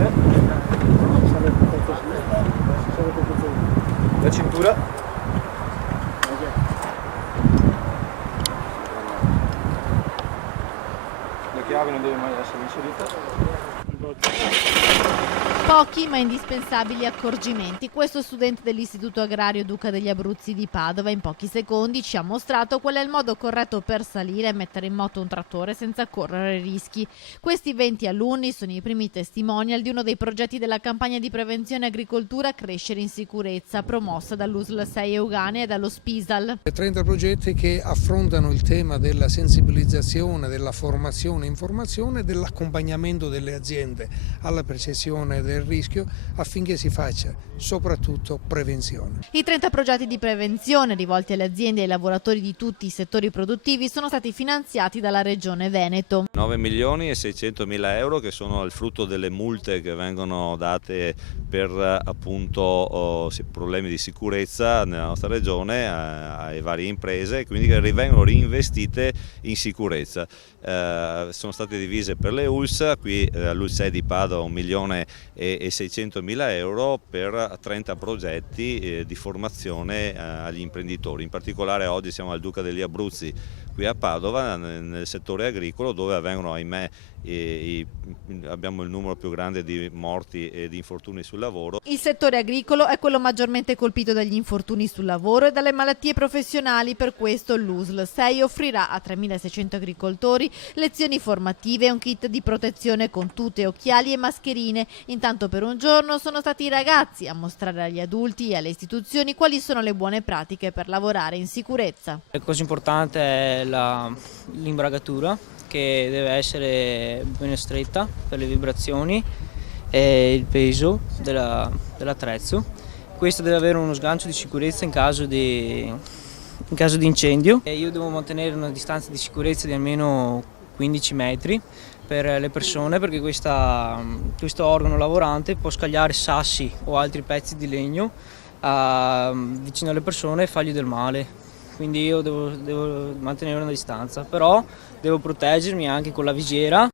La cintura. La chiave non deve mai essere inserita. Pochi ma indispensabili accorgimenti. Questo studente dell'Istituto Agrario Duca degli Abruzzi di Padova in pochi secondi ci ha mostrato qual è il modo corretto per salire e mettere in moto un trattore senza correre rischi. Questi 20 alunni sono i primi testimonial di uno dei progetti della campagna di prevenzione agricoltura Crescere in Sicurezza, promossa dall'USL 6 Euganea e dallo SPISAL. 30 progetti che affrontano il tema della sensibilizzazione, della formazione, informazione e dell'accompagnamento delle aziende alla percezione del rischio affinché si faccia soprattutto prevenzione. I 30 progetti di prevenzione rivolti alle aziende e ai lavoratori di tutti i settori produttivi sono stati finanziati dalla Regione Veneto. 9 milioni e 600 mila euro che sono il frutto delle multe che vengono date per appunto problemi di sicurezza nella nostra regione alle varie imprese, quindi che vengono reinvestite in sicurezza. Sono state divise per le ULS, qui all'ULS 6 di Padova 1 milione e 600 mila euro per 30 progetti di formazione agli imprenditori. In particolare oggi siamo al Duca degli Abruzzi qui a Padova nel settore agricolo, dove avvengono, ahimè, abbiamo il numero più grande di morti e di infortuni sul lavoro. Il settore agricolo è quello maggiormente colpito dagli infortuni sul lavoro e dalle malattie professionali, per questo l'USL 6 offrirà a 3.600 agricoltori lezioni formative e un kit di protezione con tute, occhiali e mascherine. Intanto per un giorno sono stati i ragazzi a mostrare agli adulti e alle istituzioni quali sono le buone pratiche per lavorare in sicurezza. La cosa importante è l'imbragatura, che deve essere bene stretta per le vibrazioni, e il peso dell'attrezzo. Questo deve avere uno sgancio di sicurezza in caso di incendio. Io devo mantenere una distanza di sicurezza di almeno 15 metri per le persone, perché questo organo lavorante può scagliare sassi o altri pezzi di legno vicino alle persone e fargli del male. Quindi io devo mantenere una distanza, però devo proteggermi anche con la visiera